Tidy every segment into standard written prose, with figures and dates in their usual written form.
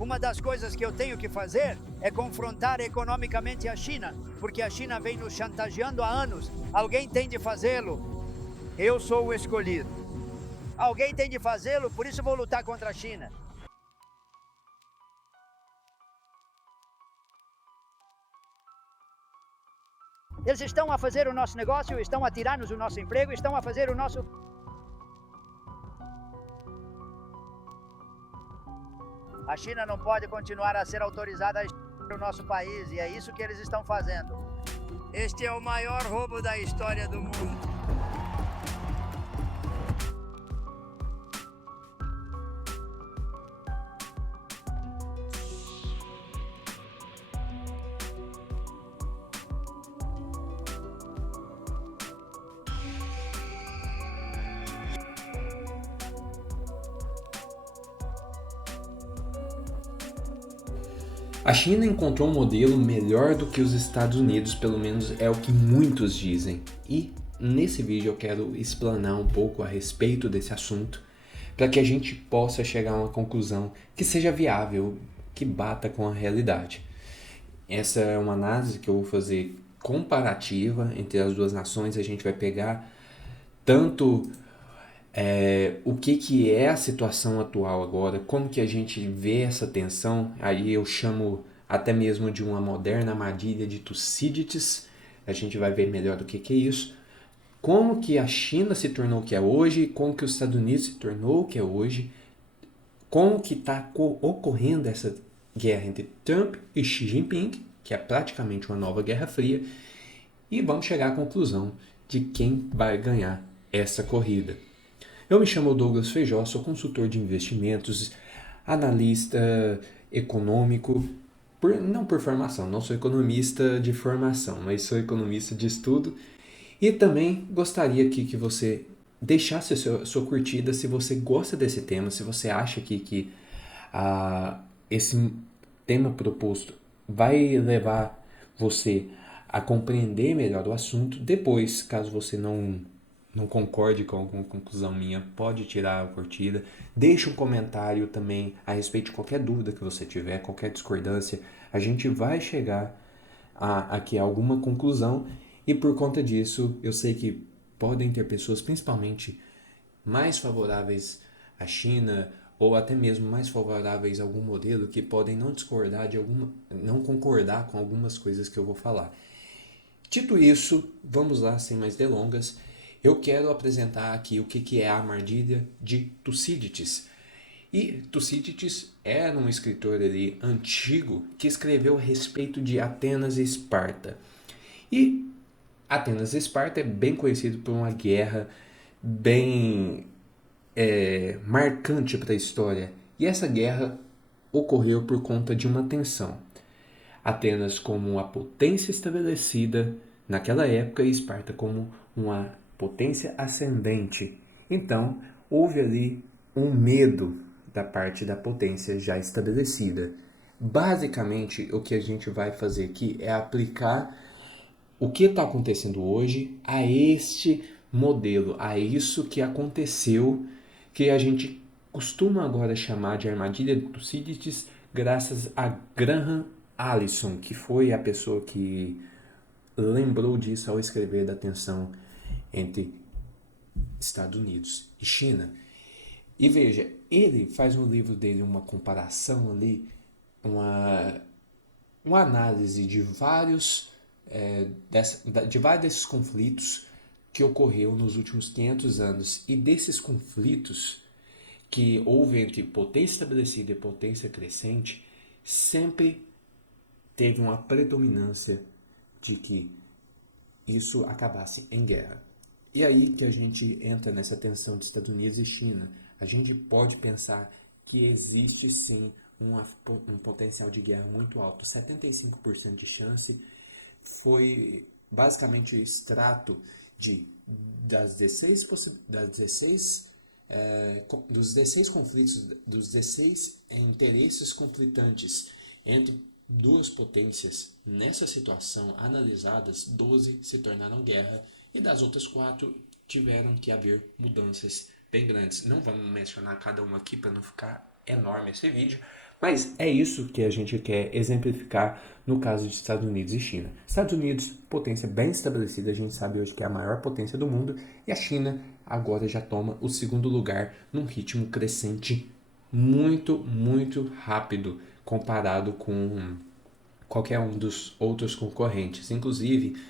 Uma das coisas que eu tenho que fazer é confrontar economicamente a China, porque a China vem nos chantageando há anos. Alguém tem de fazê-lo. Eu sou o escolhido. Alguém tem de fazê-lo, por isso vou lutar contra a China. Eles estão a fazer o nosso negócio, estão a tirar-nos o nosso emprego, estão a fazer o nosso... A China não pode continuar a ser autorizada no nosso país, e é isso que eles estão fazendo. Este é o maior roubo da história do mundo. A China encontrou um modelo melhor do que os Estados Unidos, pelo menos é o que muitos dizem. E nesse vídeo eu quero explanar um pouco a respeito desse assunto, para que a gente possa chegar a uma conclusão que seja viável, que bata com a realidade. Essa é uma análise que eu vou fazer comparativa entre as duas nações. A gente vai pegar tanto o que é a situação atual agora, como que a gente vê essa tensão. Aí eu chamo até mesmo de uma moderna armadilha de Thucydides. A gente vai ver melhor do que é isso. Como que a China se tornou o que é hoje, como que os Estados Unidos se tornou o que é hoje, como que está ocorrendo essa guerra entre Trump e Xi Jinping, que é praticamente uma nova Guerra Fria, e vamos chegar à conclusão de quem vai ganhar essa corrida. Eu me chamo Douglas Feijó, sou consultor de investimentos, analista econômico, não por formação, não sou economista de formação, mas sou economista de estudo. E também gostaria aqui que você deixasse a sua curtida se você gosta desse tema, se você acha que esse tema proposto vai levar você a compreender melhor o assunto. Depois, caso você não concorde com alguma conclusão minha, pode tirar a curtida. Deixa um comentário também a respeito de qualquer dúvida que você tiver, qualquer discordância. A gente vai chegar aqui a alguma conclusão, e por conta disso eu sei que podem ter pessoas, principalmente mais favoráveis à China ou até mesmo mais favoráveis a algum modelo, que podem não discordar não concordar com algumas coisas que eu vou falar. Dito isso, vamos lá, sem mais delongas. Eu quero apresentar aqui o que é a armadilha de Thucydides. E Thucydides era um escritor ali antigo que escreveu a respeito de Atenas e Esparta. E Atenas e Esparta é bem conhecido por uma guerra bem marcante para a história. E essa guerra ocorreu por conta de uma tensão. Atenas como uma potência estabelecida naquela época e Esparta como uma potência ascendente. Então, houve ali um medo da parte da potência já estabelecida. Basicamente, o que a gente vai fazer aqui é aplicar o que está acontecendo hoje a este modelo, a isso que aconteceu, que a gente costuma agora chamar de armadilha de Thucydides, graças a Graham Allison, que foi a pessoa que lembrou disso ao escrever da tensão entre Estados Unidos e China. E veja, ele faz no livro dele uma comparação ali, uma análise de vários desses conflitos que ocorreu nos últimos 500 anos. E desses conflitos que houve entre potência estabelecida e potência crescente, sempre teve uma predominância de que isso acabasse em guerra. E aí que a gente entra nessa tensão de Estados Unidos e China. A gente pode pensar que existe sim um potencial de guerra muito alto. 75% de chance foi basicamente o extrato dos 16 conflitos, dos 16 interesses conflitantes entre duas potências. Nessa situação analisadas, 12 se tornaram guerra e das outras 4 tiveram que haver mudanças bem grandes. Não vamos mencionar cada uma aqui para não ficar enorme esse vídeo, Mas é isso que a gente quer exemplificar no caso de Estados Unidos e China. Estados Unidos, potência bem estabelecida, a gente sabe hoje que é a maior potência do mundo, e a China agora já toma o segundo lugar num ritmo crescente muito, muito rápido comparado com qualquer um dos outros concorrentes. Inclusive,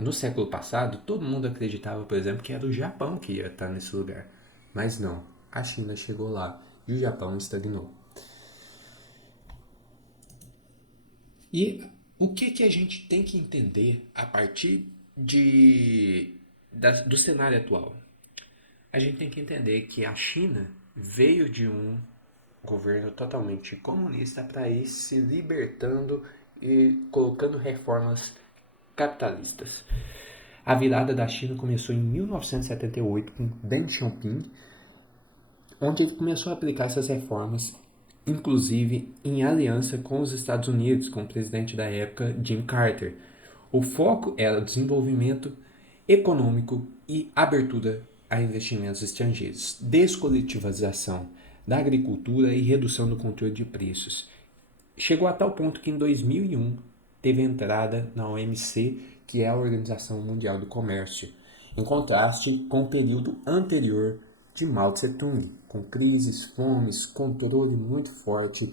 no século passado, todo mundo acreditava, por exemplo, que era o Japão que ia estar nesse lugar. Mas não, a China chegou lá e o Japão estagnou. E o que a gente tem que entender a partir do cenário atual? A gente tem que entender que a China veio de um governo totalmente comunista para ir se libertando e colocando reformas capitalistas. A virada da China começou em 1978 com Deng Xiaoping, onde ele começou a aplicar essas reformas, inclusive em aliança com os Estados Unidos, com o presidente da época, Jimmy Carter. O foco era desenvolvimento econômico e abertura a investimentos estrangeiros, descoletivização da agricultura e redução do controle de preços. Chegou a tal ponto que em 2001 teve entrada na OMC, que é a Organização Mundial do Comércio, em contraste com o período anterior de Mao Tse-tung, com crises, fomes, controle muito forte,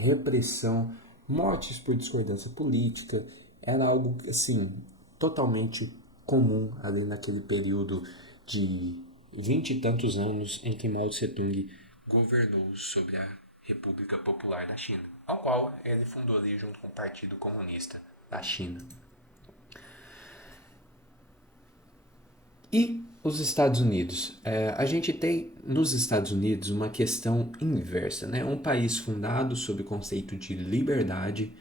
repressão, mortes por discordância política. Era algo assim totalmente comum ali naquele período de 20 e tantos anos em que Mao Tse-tung governou sobre a República Popular da China, ao qual ele fundou ali junto com o Partido Comunista da China. E os Estados Unidos? A gente tem nos Estados Unidos uma questão inversa, né? Um país fundado sob o conceito de liberdade.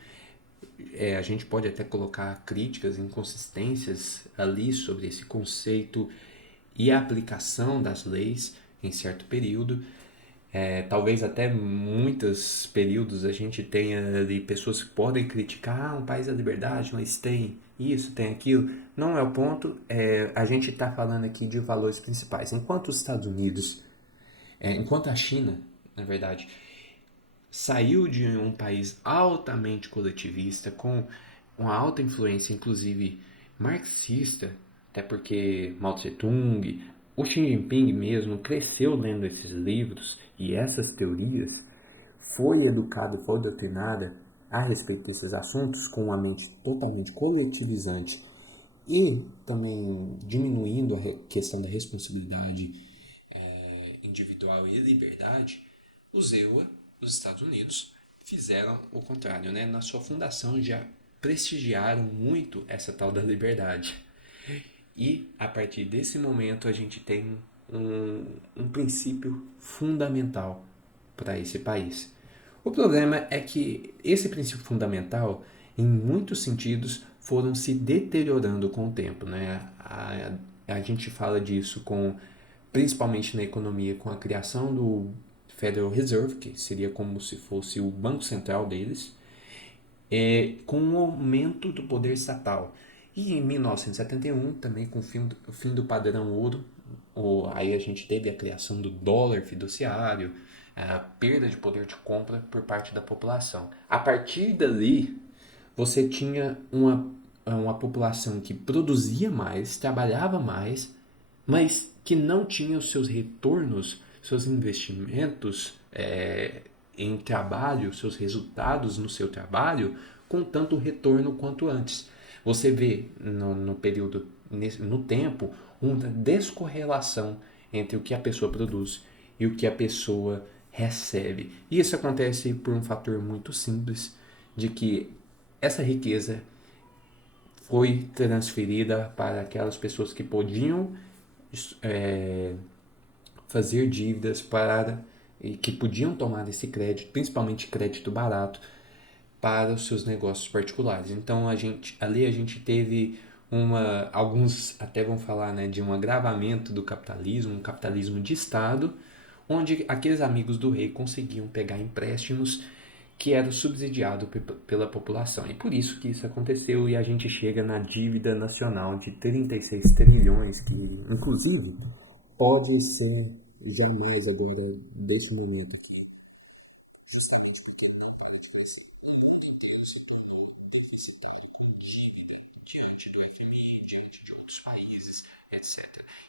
A gente pode até colocar críticas, inconsistências ali sobre esse conceito e a aplicação das leis em certo período. Talvez até muitos períodos a gente tenha ali pessoas que podem criticar um país da liberdade, mas tem isso, tem aquilo. Não é o ponto, a gente está falando aqui de valores principais. Enquanto os Estados Unidos, enquanto a China, na verdade, saiu de um país altamente coletivista, com uma alta influência, inclusive marxista, até porque Mao Tse-tung, o Xi Jinping mesmo cresceu lendo esses livros e essas teorias, foi educada, foi doutrinada a respeito desses assuntos com uma mente totalmente coletivizante e também diminuindo a questão da responsabilidade individual e liberdade. Os EUA, os Estados Unidos, fizeram o contrário, né? Na sua fundação já prestigiaram muito essa tal da liberdade. E a partir desse momento a gente tem um princípio fundamental para esse país. O problema é que esse princípio fundamental, em muitos sentidos, foram se deteriorando com o tempo, né? A gente fala disso principalmente na economia, com a criação do Federal Reserve, que seria como se fosse o banco central deles, com o aumento do poder estatal. E em 1971, também com o fim do padrão ouro, aí a gente teve a criação do dólar fiduciário, a perda de poder de compra por parte da população. A partir dali, você tinha uma população que produzia mais, trabalhava mais, mas que não tinha os seus retornos, seus investimentos em trabalho, seus resultados no seu trabalho, com tanto retorno quanto antes. Você vê no período, no tempo, uma descorrelação entre o que a pessoa produz e o que a pessoa recebe. E isso acontece por um fator muito simples, de que essa riqueza foi transferida para aquelas pessoas que podiam fazer dívidas e que podiam tomar esse crédito, principalmente crédito barato, para os seus negócios particulares. Então ali a gente teve alguns até vão falar, né, de um agravamento do capitalismo, um capitalismo de Estado, onde aqueles amigos do rei conseguiam pegar empréstimos que eram subsidiados pela população. E por isso que isso aconteceu e a gente chega na dívida nacional de 36 trilhões, que inclusive pode ser jamais agora, desse momento aqui, justamente porque tem parte dessa. O mundo inteiro se tornou deficitário com dívida diante do FMI, diante de outros países, etc.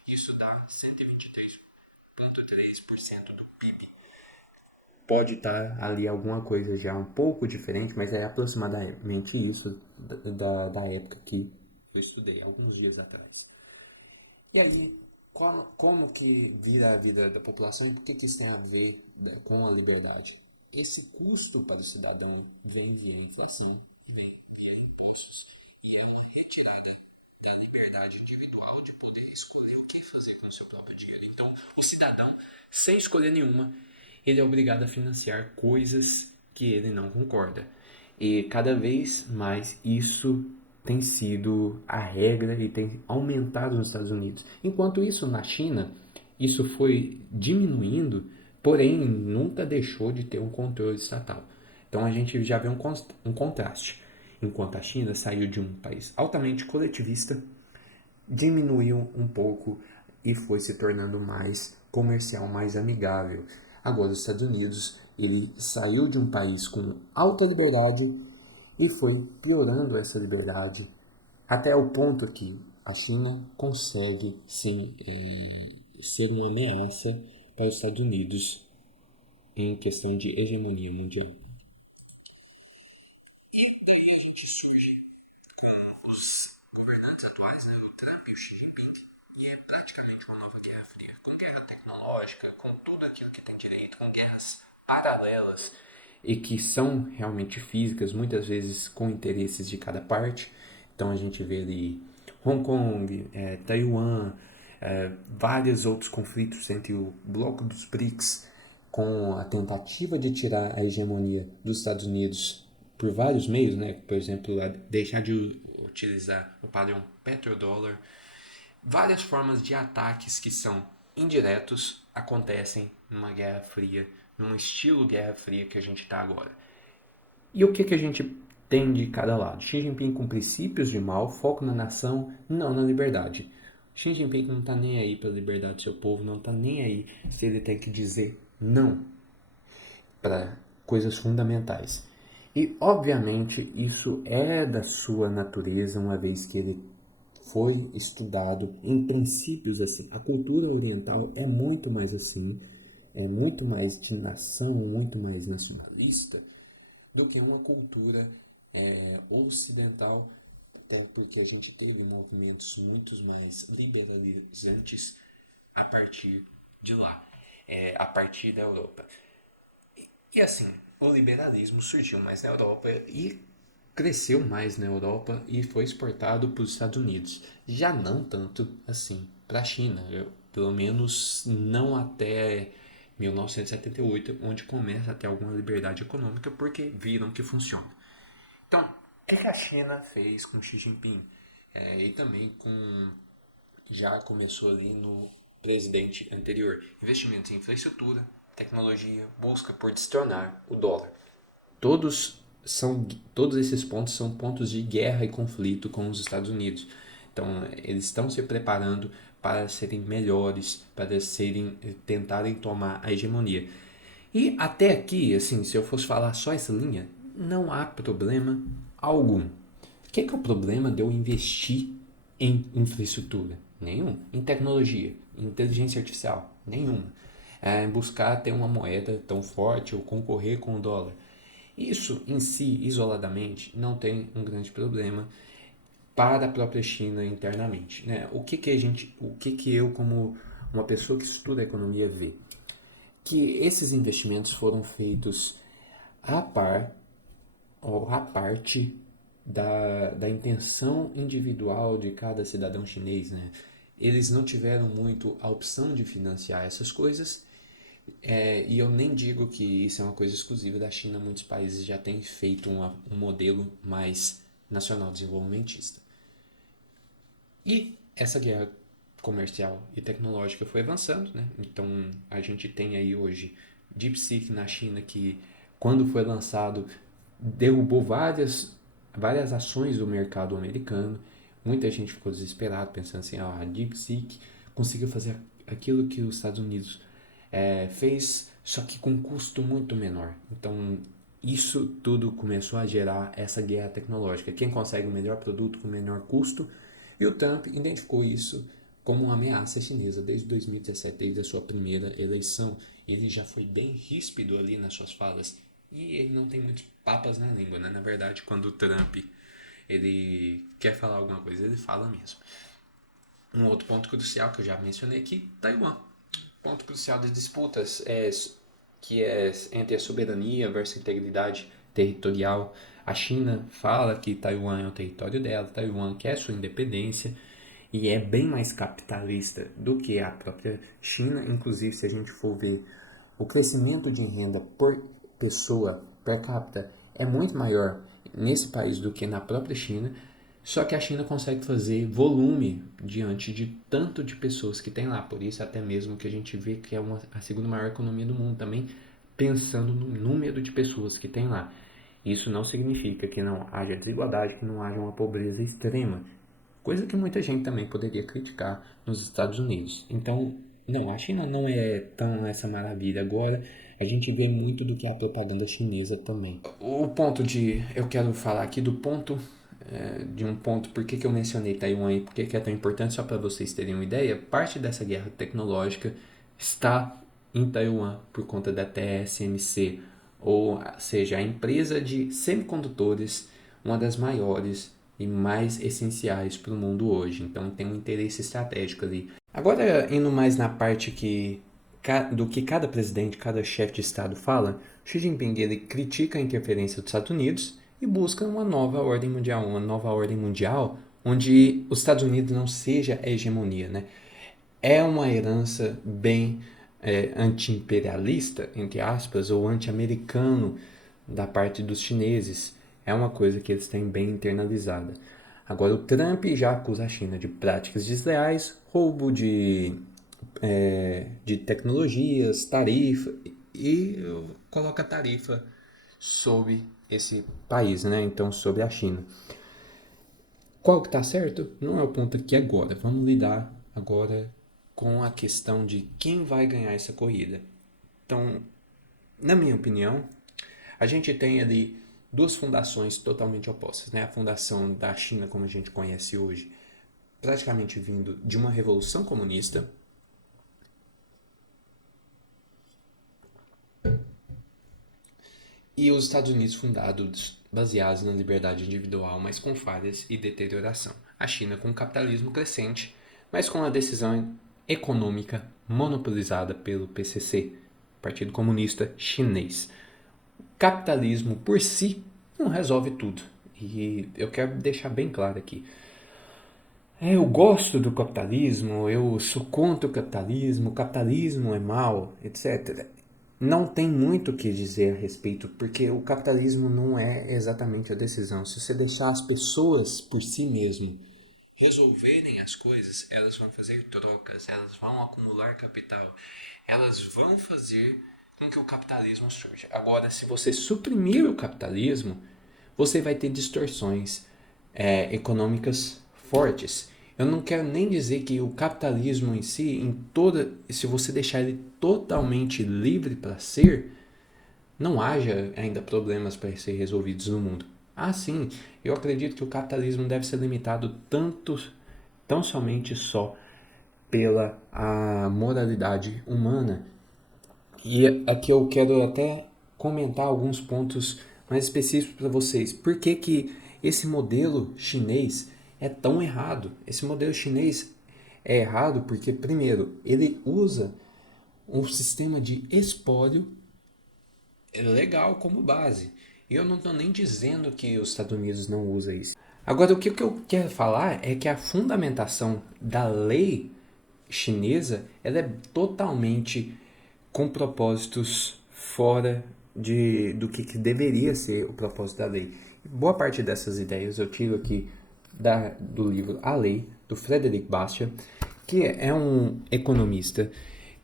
Isso dá 123,3% do PIB. Pode estar ali alguma coisa já um pouco diferente, mas é aproximadamente isso da época que eu estudei, alguns dias atrás. E aí, como que vira a vida da população e por que isso tem a ver, né, com a liberdade? Esse custo para o cidadão vem via inflação, vem via impostos, e é uma retirada da liberdade individual de poder escolher o que fazer com o seu próprio dinheiro. Então, o cidadão, sem escolha nenhuma, ele é obrigado a financiar coisas que ele não concorda. E cada vez mais isso tem sido a regra e tem aumentado nos Estados Unidos. Enquanto isso, na China, isso foi diminuindo, porém nunca deixou de ter um controle estatal. Então a gente já vê um contraste. Enquanto a China saiu de um país altamente coletivista, diminuiu um pouco e foi se tornando mais comercial, mais amigável. Agora, os Estados Unidos, ele saiu de um país com alta liberdade e foi piorando essa liberdade até o ponto que a China consegue ser uma ameaça para os Estados Unidos em questão de hegemonia mundial. E daí a gente surge com os governantes atuais, né, o Trump e o Xi Jinping, e é praticamente uma nova guerra fria, com guerra tecnológica, com tudo aquilo que tem direito, com guerras paralelas e que são realmente físicas, muitas vezes com interesses de cada parte. Então a gente vê ali Hong Kong, Taiwan, vários outros conflitos entre o bloco dos BRICS, com a tentativa de tirar a hegemonia dos Estados Unidos por vários meios, né? Por exemplo, deixar de utilizar o padrão petrodólar. Várias formas de ataques que são indiretos acontecem numa guerra fria, num estilo guerra fria que a gente está agora. E o que a gente tem de cada lado? Xi Jinping com princípios de mal, foco na nação, não na liberdade. Xi Jinping não está nem aí pela liberdade do seu povo, não está nem aí se ele tem que dizer não para coisas fundamentais. E, obviamente, isso é da sua natureza, uma vez que ele foi estudado em princípios assim. A cultura oriental é muito mais assim, é muito mais de nação, muito mais nacionalista do que uma cultura ocidental, porque a gente teve movimentos muito mais liberalizantes a partir de lá, a partir da Europa. E assim, o liberalismo surgiu mais na Europa e cresceu mais na Europa e foi exportado para os Estados Unidos. Já não tanto assim para a China, pelo menos não até 1978, onde começa a ter alguma liberdade econômica porque viram que funciona. Então, o que a China fez com Xi Jinping? E também já começou ali no presidente anterior. Investimentos em infraestrutura, tecnologia, busca por destronar o dólar. Todos esses pontos são pontos de guerra e conflito com os Estados Unidos. Então, eles estão se preparando para serem melhores, para tentarem tomar a hegemonia. E até aqui, assim, se eu fosse falar só essa linha, não há problema algum. O que é o problema de eu investir em infraestrutura? Nenhum. Em tecnologia, em inteligência artificial? Nenhuma. Buscar ter uma moeda tão forte ou concorrer com o dólar? Isso em si, isoladamente, não tem um grande problema para a própria China internamente, né? O que eu, como uma pessoa que estuda economia, vê? Que esses investimentos foram feitos a par ou a parte da intenção individual de cada cidadão chinês, né? Eles não tiveram muito a opção de financiar essas coisas. E eu nem digo que isso é uma coisa exclusiva da China, muitos países já têm feito um modelo mais nacional desenvolvimentista. E essa guerra comercial e tecnológica foi avançando, né? Então a gente tem aí hoje DeepSeek na China que, quando foi lançado, derrubou várias ações do mercado americano. Muita gente ficou desesperada pensando assim, a DeepSeek conseguiu fazer aquilo que os Estados Unidos fez só que com custo muito menor. Então, isso tudo começou a gerar essa guerra tecnológica. Quem consegue o melhor produto com menor custo? E o Trump identificou isso como uma ameaça chinesa desde 2017, desde a sua primeira eleição. Ele já foi bem ríspido ali nas suas falas e ele não tem muitos papas na língua, né? Na verdade, quando o Trump ele quer falar alguma coisa, ele fala mesmo. Um outro ponto crucial que eu já mencionei aqui, Taiwan. Ponto crucial das disputas que é entre a soberania versus a integridade territorial. A China fala que Taiwan é o território dela, Taiwan quer sua independência e é bem mais capitalista do que a própria China. Inclusive, se a gente for ver o crescimento de renda por pessoa per capita é muito maior nesse país do que na própria China. Só que a China consegue fazer volume diante de tanto de pessoas que tem lá. Por isso, até mesmo que a gente vê que é a segunda maior economia do mundo também, pensando no número de pessoas que tem lá. Isso não significa que não haja desigualdade, que não haja uma pobreza extrema. Coisa que muita gente também poderia criticar nos Estados Unidos. Então, não, a China não é tão essa maravilha. Agora, a gente vê muito do que é a propaganda chinesa também. Eu quero falar aqui do ponto de um ponto, por que eu mencionei Taiwan e por que é tão importante, só para vocês terem uma ideia. Parte dessa guerra tecnológica está em Taiwan por conta da TSMC, ou seja, a empresa de semicondutores, uma das maiores e mais essenciais para o mundo hoje. Então tem um interesse estratégico ali. Agora, indo mais na parte do que cada presidente, cada chefe de Estado fala, Xi Jinping ele critica a interferência dos Estados Unidos e busca uma nova ordem mundial onde os Estados Unidos não seja a hegemonia, né? É uma herança bem anti-imperialista, entre aspas, ou anti-americano da parte dos chineses. É uma coisa que eles têm bem internalizada. Agora, o Trump já acusa a China de práticas desleais, roubo de tecnologias, tarifa, e coloca a tarifa sobre esse país, né? Então, sobre a China. Qual que está certo? Não é o ponto aqui agora. Vamos lidar agora com a questão de quem vai ganhar essa corrida. Então, na minha opinião, a gente tem ali duas fundações totalmente opostas, né? A fundação da China, como a gente conhece hoje, praticamente vindo de uma revolução comunista, e os Estados Unidos fundados baseados na liberdade individual, mas com falhas e deterioração. A China com capitalismo crescente, mas com a decisão econômica monopolizada pelo PCC, Partido Comunista Chinês. O capitalismo por si não resolve tudo. E eu quero deixar bem claro aqui. Eu gosto do capitalismo, eu sou contra o capitalismo é mal, etc. Não tem muito o que dizer a respeito, porque o capitalismo não é exatamente a decisão. Se você deixar as pessoas por si mesmo resolverem as coisas, elas vão fazer trocas, elas vão acumular capital, elas vão fazer com que o capitalismo surja. Agora, se você suprimir o capitalismo, você vai ter distorções econômicas fortes. Eu não quero nem dizer que o capitalismo em si, se você deixar ele totalmente livre para ser, não haja ainda problemas para ser resolvidos no mundo. Sim, eu acredito que o capitalismo deve ser limitado tão somente só pela a moralidade humana. E aqui eu quero até comentar alguns pontos mais específicos para vocês. Por que esse modelo chinês é tão errado? Esse modelo chinês é errado porque, primeiro, ele usa um sistema de espólio legal como base. E eu não estou nem dizendo que os Estados Unidos não usam isso. Agora, o que eu quero falar é que a fundamentação da lei chinesa ela é totalmente com propósitos fora do que deveria ser o propósito da lei. Boa parte dessas ideias eu tiro aqui do livro A Lei, do Frederick Bastiat, que é um economista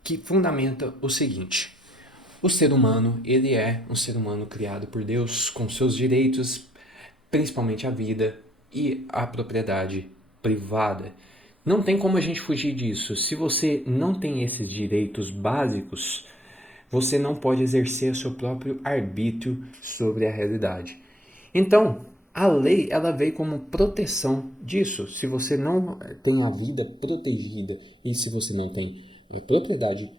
que fundamenta o seguinte: o ser humano, ele é um ser humano criado por Deus com seus direitos, principalmente a vida e a propriedade privada. Não tem como a gente fugir disso. Se você não tem esses direitos básicos, você não pode exercer o seu próprio arbítrio sobre a realidade. Então, a lei ela veio como proteção disso. Se você não tem a vida protegida e se você não tem a propriedade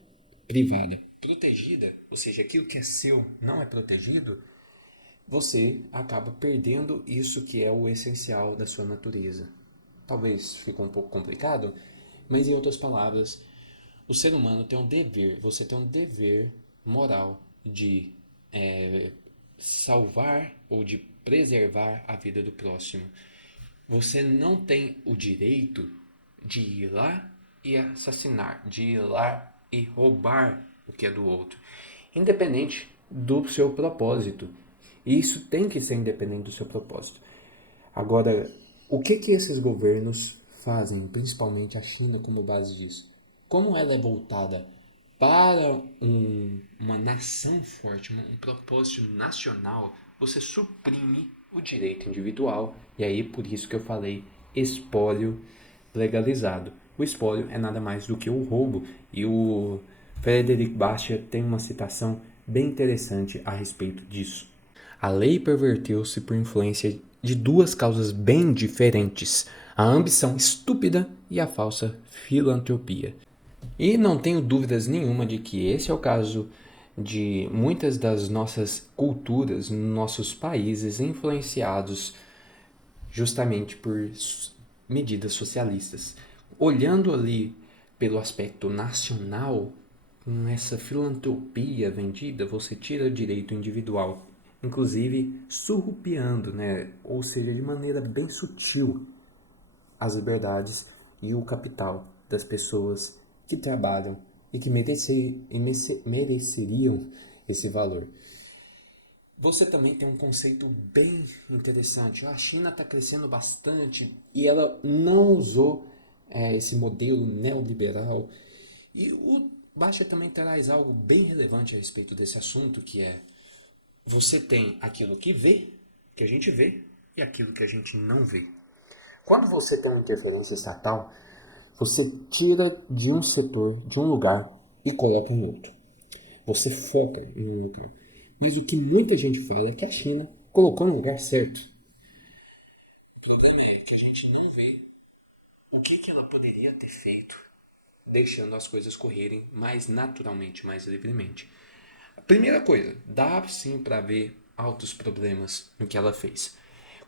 privada protegida, ou seja, aquilo que é seu não é protegido, você acaba perdendo isso que é o essencial da sua natureza. Talvez fique um pouco complicado, mas em outras palavras, o ser humano tem um dever, você tem um dever moral de salvar ou de preservar a vida do próximo. Você não tem o direito de ir lá e assassinar, de ir lá e roubar o que é do outro, independente do seu propósito. E isso tem que ser independente do seu propósito. Agora, o que esses governos fazem, principalmente a China como base disso? Como ela é voltada para uma nação forte, um propósito nacional, você suprime o direito individual. E aí, por isso que eu falei espólio legalizado. O espólio é nada mais do que o roubo. E o Frederic Bastiat tem uma citação bem interessante a respeito disso. A lei perverteu-se por influência de duas causas bem diferentes: a ambição estúpida e a falsa filantropia. E não tenho dúvidas nenhuma de que esse é o caso de muitas das nossas culturas, nossos países influenciados justamente por medidas socialistas. Olhando ali pelo aspecto nacional, com essa filantropia vendida, você tira o direito individual, inclusive surrupiando, né? Ou seja, de maneira bem sutil, as liberdades e o capital das pessoas que trabalham e que mereceriam esse valor. Você também tem um conceito bem interessante. A China está crescendo bastante e ela não usou esse modelo neoliberal. E o Baixa também traz algo bem relevante a respeito desse assunto, que é: você tem aquilo que a gente vê, e aquilo que a gente não vê. Quando você tem uma interferência estatal, você tira de um setor, de um lugar, e coloca em outro. Você foca em um lugar. Mas o que muita gente fala é que a China colocou no lugar certo. O problema é que a gente não vê o que ela poderia ter feito, deixando as coisas correrem mais naturalmente, mais livremente. A primeira coisa, dá sim para ver altos problemas no que ela fez.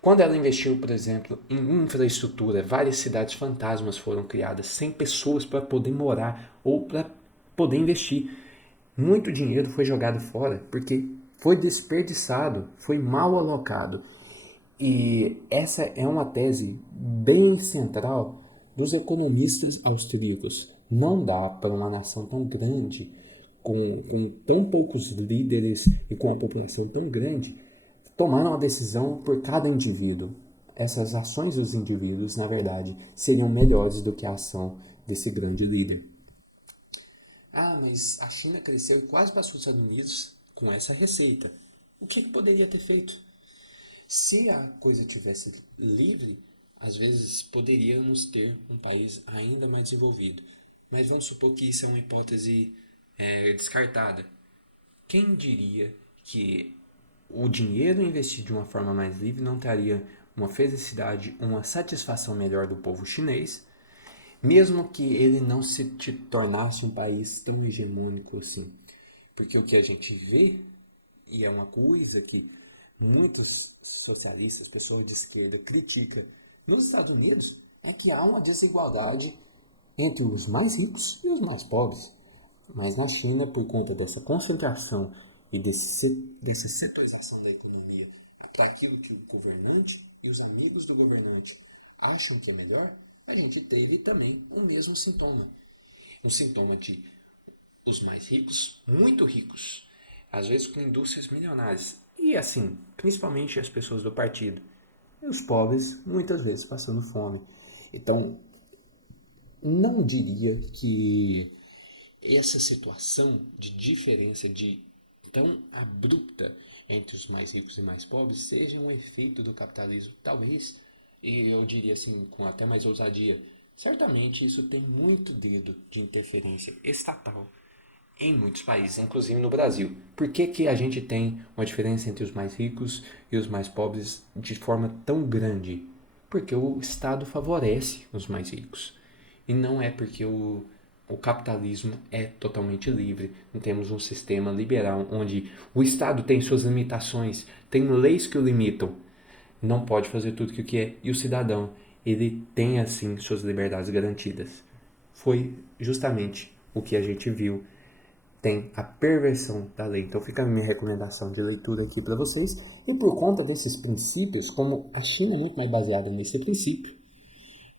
Quando ela investiu, por exemplo, em infraestrutura, várias cidades fantasmas foram criadas sem pessoas para poder morar ou para poder investir. Muito dinheiro foi jogado fora porque foi desperdiçado, foi mal alocado. E essa é uma tese bem central dos economistas austríacos. Não dá para uma nação tão grande, com tão poucos líderes e com uma população tão grande, tomar uma decisão por cada indivíduo. Essas ações dos indivíduos, na verdade, seriam melhores do que a ação desse grande líder. Ah, mas a China cresceu e quase passou os Estados Unidos com essa receita. O que poderia ter feito? Se a coisa tivesse livre, às vezes poderíamos ter um país ainda mais desenvolvido. Mas vamos supor que isso é uma hipótese descartada. Quem diria que o dinheiro investido de uma forma mais livre não traria uma felicidade, uma satisfação melhor do povo chinês, mesmo que ele não se tornasse um país tão hegemônico assim? Porque o que a gente vê, e é uma coisa que muitos socialistas, pessoas de esquerda, criticam nos Estados Unidos, é que há uma desigualdade entre os mais ricos e os mais pobres. Mas na China, por conta dessa concentração e dessa setorização da economia para aquilo que o governante e os amigos do governante acham que é melhor, a gente teve também o mesmo sintoma. Um sintoma de os mais ricos, muito ricos, às vezes com indústrias milionárias, e assim, principalmente as pessoas do partido, e os pobres muitas vezes passando fome. Então, não diria que essa situação de diferença tão abrupta entre os mais ricos e mais pobres seja um efeito do capitalismo. Talvez, e eu diria assim, com até mais ousadia, certamente isso tem muito dedo de interferência estatal em muitos países, inclusive no Brasil. Por que que a gente tem uma diferença entre os mais ricos e os mais pobres de forma tão grande? Porque o Estado favorece os mais ricos. E não é porque o capitalismo é totalmente livre. Não temos um sistema liberal onde o Estado tem suas limitações, tem leis que o limitam, não pode fazer tudo que quer, e o cidadão, ele tem assim suas liberdades garantidas. Foi justamente o que a gente viu, tem a perversão da lei. Então fica a minha recomendação de leitura aqui para vocês. E por conta desses princípios, como a China é muito mais baseada nesse princípio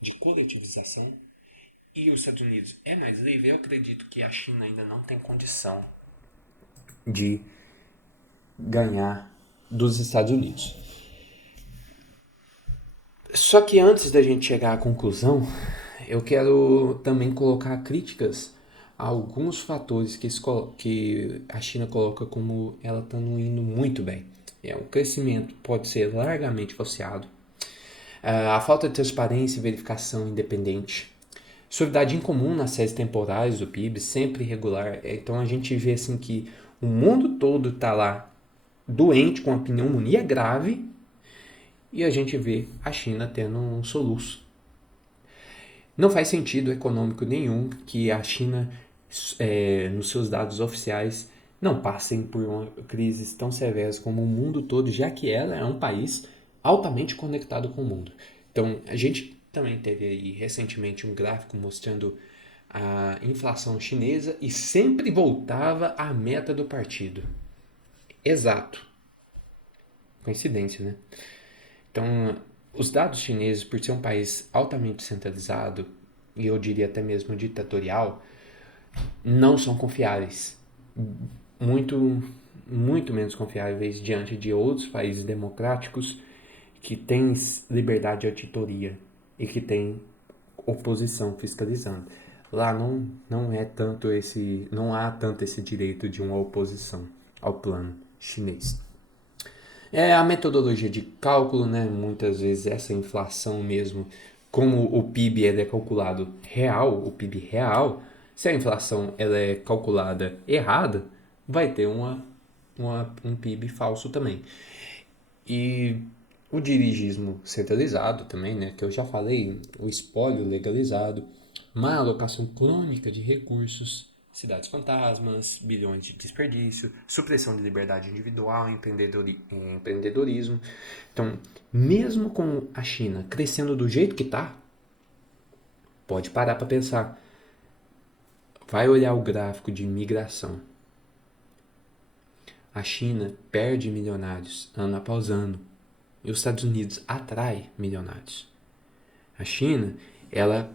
de coletivização e os Estados Unidos é mais livre, eu acredito que a China ainda não tem condição de ganhar dos Estados Unidos. Só que antes da gente chegar à conclusão, eu quero também colocar críticas a alguns fatores que a China coloca como ela estando indo muito bem. O crescimento pode ser largamente falseado, a falta de transparência e verificação independente, solidariedade incomum nas séries temporais do PIB, sempre irregular. Então a gente vê assim que o mundo todo está lá doente com a pneumonia grave e a gente vê a China tendo um soluço. Não faz sentido econômico nenhum que a China, nos seus dados oficiais, não passem por uma crises tão severas como o mundo todo, já que ela é um país altamente conectado com o mundo. Então, a gente também teve aí recentemente um gráfico mostrando a inflação chinesa e sempre voltava à meta do partido. Exato. Coincidência, né? Então, os dados chineses, por ser um país altamente centralizado, e eu diria até mesmo ditatorial, não são confiáveis. Muito, muito menos confiáveis diante de outros países democráticos que têm liberdade de auditoria e que têm oposição fiscalizando. Lá não há tanto esse direito de uma oposição ao plano chinês. A metodologia de cálculo, né? Muitas vezes essa inflação mesmo, como o PIB ele é calculado real, o PIB real, se a inflação ela é calculada errada, vai ter um PIB falso também. E o dirigismo centralizado também, né? Que eu já falei, o espólio legalizado, má alocação crônica de recursos, cidades fantasmas, bilhões de desperdício, supressão de liberdade individual, empreendedorismo. Então, mesmo com a China crescendo do jeito que está, pode parar para pensar. Vai olhar o gráfico de migração. A China perde milionários ano após ano e os Estados Unidos atrai milionários. A China, ela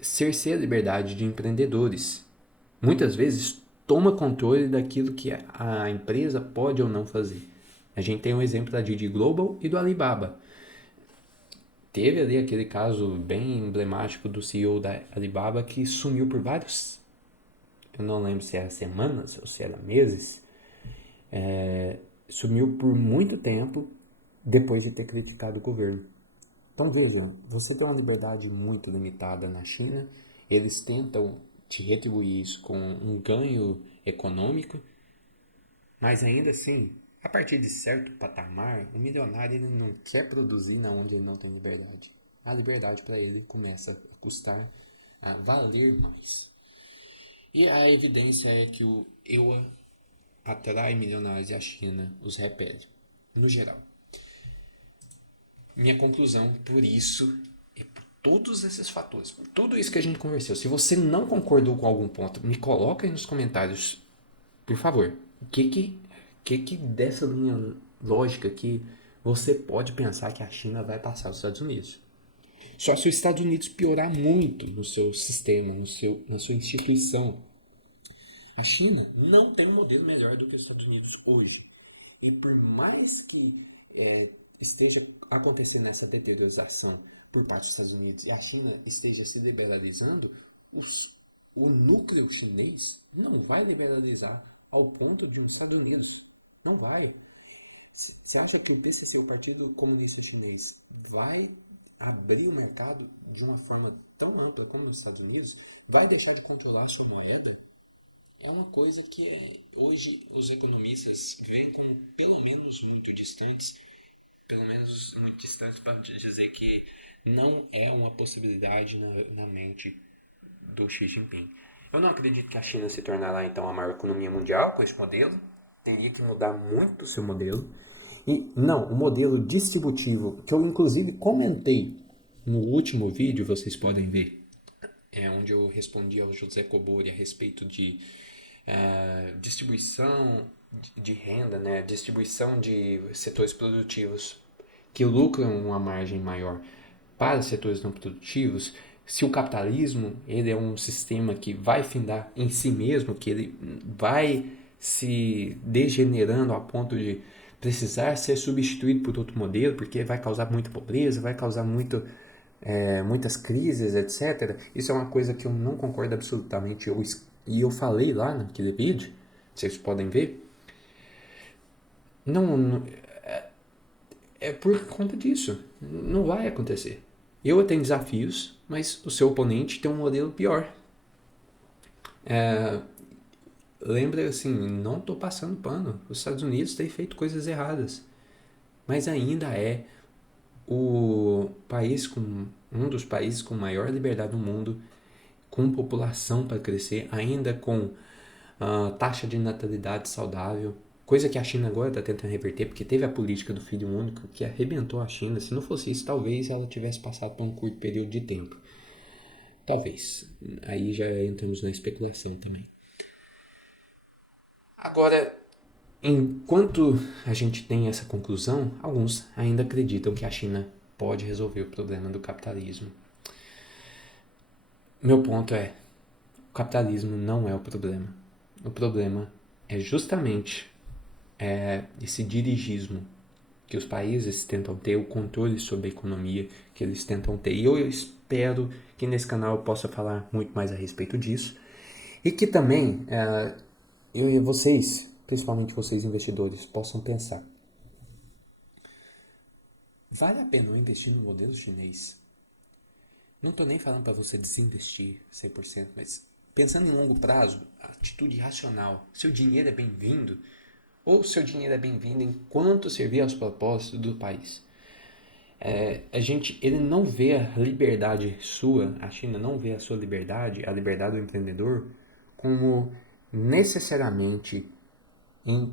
cerceia a liberdade de empreendedores. Muitas vezes toma controle daquilo que a empresa pode ou não fazer. A gente tem um exemplo da Didi Global e do Alibaba. Teve ali aquele caso bem emblemático do CEO da Alibaba que sumiu por vários, eu não lembro se era semanas ou se era meses, sumiu por muito tempo depois de ter criticado o governo. Então veja, você tem uma liberdade muito limitada na China, eles tentam te retribuir isso com um ganho econômico, mas ainda assim, a partir de certo patamar, o milionário ele não quer produzir na onde ele não tem liberdade. A liberdade para ele começa a custar, a valer mais. E a evidência é que o EUA atrai milionários e a China os repele, no geral. Minha conclusão, por isso, e por todos esses fatores, por tudo isso que a gente conversou, se você não concordou com algum ponto, me coloca aí nos comentários, por favor. O que dessa linha lógica que você pode pensar que a China vai passar os Estados Unidos? Só se os Estados Unidos piorar muito no seu sistema, na sua instituição. A China não tem um modelo melhor do que os Estados Unidos hoje. E por mais que esteja acontecendo essa deterioração por parte dos Estados Unidos e a China esteja se liberalizando, o núcleo chinês não vai liberalizar ao ponto de os Estados Unidos. Não vai. Você acha que o PCC, o Partido Comunista Chinês, vai abrir o mercado de uma forma tão ampla como nos Estados Unidos? Vai deixar de controlar a sua moeda? é uma coisa que hoje os economistas veem como pelo menos muito distantes, para dizer que não é uma possibilidade na mente do Xi Jinping. Eu não acredito que a China se tornará então a maior economia mundial com esse modelo. Teria que mudar muito o seu modelo. E não, o modelo distributivo, que eu inclusive comentei no último vídeo, vocês podem ver, é onde eu respondi ao José Cobori a respeito de distribuição de renda, né, distribuição de setores produtivos que lucram uma margem maior para setores não produtivos. Se o capitalismo ele é um sistema que vai findar em si mesmo, que ele vai se degenerando a ponto de precisar ser substituído por outro modelo, porque vai causar muita pobreza, vai causar muitas crises, etc. Isso é uma coisa que eu não concordo absolutamente. Eu falei lá naquele vídeo, vocês podem ver, não é por conta disso. Não vai acontecer. Eu tenho desafios, mas o seu oponente tem um modelo pior. Lembra assim, não estou passando pano. Os Estados Unidos têm feito coisas erradas, mas ainda é um dos países com maior liberdade do mundo, com população para crescer, ainda com taxa de natalidade saudável, coisa que a China agora está tentando reverter, porque teve a política do filho único que arrebentou a China. Se não fosse isso, talvez ela tivesse passado por um curto período de tempo. Talvez. Aí já entramos na especulação também. Agora, enquanto a gente tem essa conclusão, alguns ainda acreditam que a China pode resolver o problema do capitalismo. Meu ponto é, o capitalismo não é o problema. O problema é justamente esse dirigismo que os países tentam ter, o controle sobre a economia que eles tentam ter. E eu espero que nesse canal eu possa falar muito mais a respeito disso. E que também eu e vocês, principalmente vocês investidores, possam pensar: vale a pena eu investir no modelo chinês? Não estou nem falando para você desinvestir 100%, mas pensando em longo prazo, atitude racional, seu dinheiro é bem-vindo, ou seu dinheiro é bem-vindo enquanto servir aos propósitos do país. Ele não vê a liberdade sua, a China não vê a sua liberdade, a liberdade do empreendedor, como necessariamente um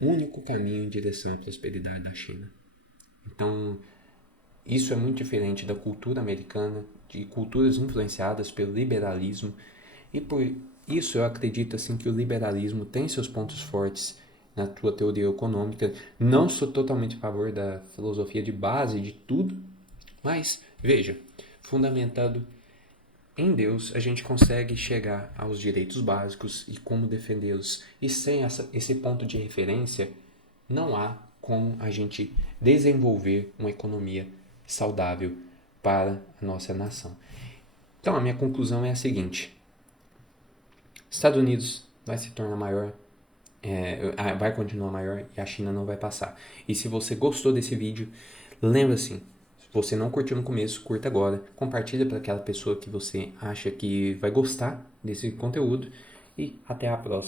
único caminho em direção à prosperidade da China. Então, isso é muito diferente da cultura americana, de culturas influenciadas pelo liberalismo, e por isso eu acredito assim que o liberalismo tem seus pontos fortes na tua teoria econômica. Não sou totalmente a favor da filosofia de base de tudo, mas veja, fundamentado em Deus, a gente consegue chegar aos direitos básicos e como defendê-los. E sem esse ponto de referência, não há como a gente desenvolver uma economia saudável para a nossa nação. Então, a minha conclusão é a seguinte: Estados Unidos vai se tornar maior, vai continuar maior e a China não vai passar. E se você gostou desse vídeo, lembra assim, se você não curtiu no começo, curta agora, compartilha para aquela pessoa que você acha que vai gostar desse conteúdo e até a próxima.